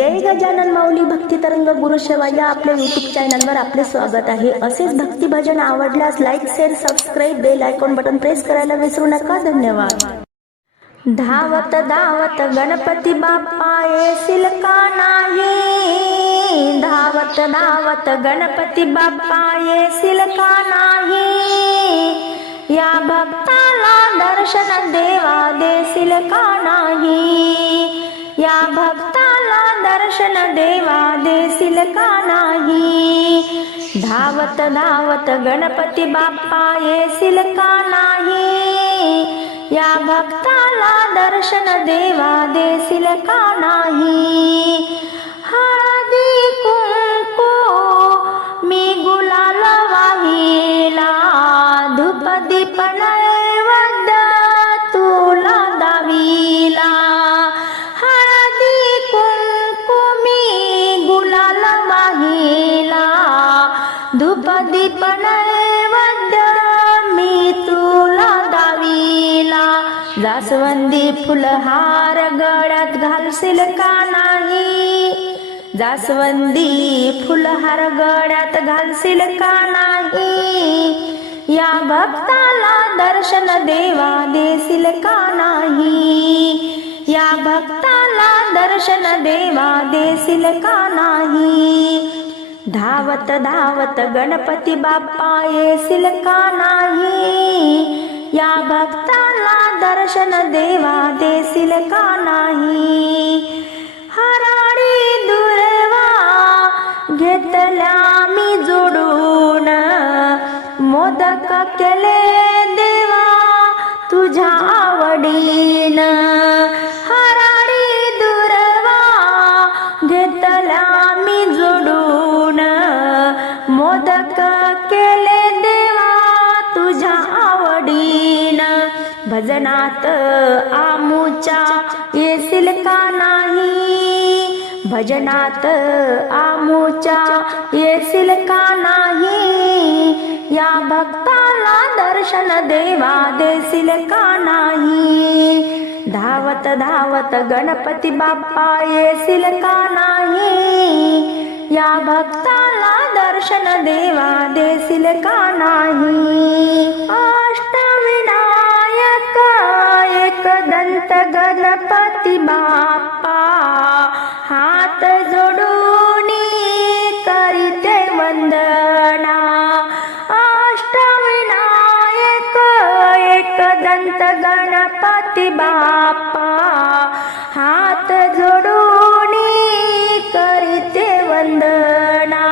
जय गजानन माऊली भक्ती तरंग गुरुसेवा या आपल्या युट्यूब चॅनलवर आपले स्वागत आहे. असेच भक्ती भजन आवडल्यास like share subscribe bell icon button press करायला विसरू नका. धन्यवाद. धावत धावत गणपती बाप्पा येशील का नाही. धावत धावत गणपती बाप्पा येशील का नाही. या भक्ताला दर्शन देवा देशील का नाही. या भक्त दर्शन देवा देशील का नाही. धावत धावत गणपती बाप्पा येशील का नाही. या भक्ताला दर्शन देवा देशील का नाही. नैवेद्य मी तुला दावीला. जास्वंदी फुलहार गळ्यात घालशील का नाही? जास्वंदी फुलहार गळ्यात घालशील का नाही? या भक्ताला दर्शन देवा देशील का नाही? या भक्ताला दर्शन देवा देशील का नाही? धावत धावत गणपती बाप्पा येशील का नाही या भक्ताला दर्शन देवा देशील का नाही हराडी दुर्वा घेतल्या मी जोडून. मोदक केले देवा तुझ्या आवडीन. भजनात आमुच्या येशील का नाही. भजनात आमुच्या येशील का नाही. या भक्ताला दर्शन देवा देशील का नाही. धावत धावत गणपती बाप्पा येशील का नाही. या भक्ताला दर्शन देवा देशील का नाही. दंत गणपती बाप्पा हात जोडून करीते वंदना.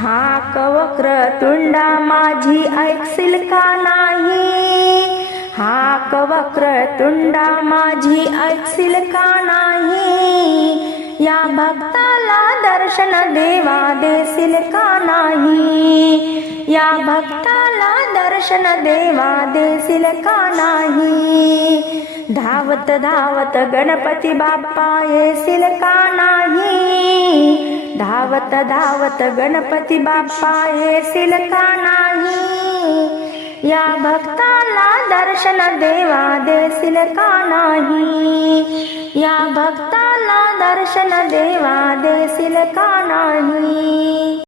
हा कवक्र तुंडा माझी ऐकशील का नाही? हा कवक्र तुंडा माझी ऐकशील का नाही? या भक्त दर्शन देवा देशील का नाही? या भक्ताला दर्शन देवा देशील का नाही? धावत धावत गणपती बाप्पा येशील का नाही? धावत धावत गणपती बाप्पा येशील का नाही? या भक्ताला दर्शन देवा देशील का नाही? दर्शन देवा देशील का नाही?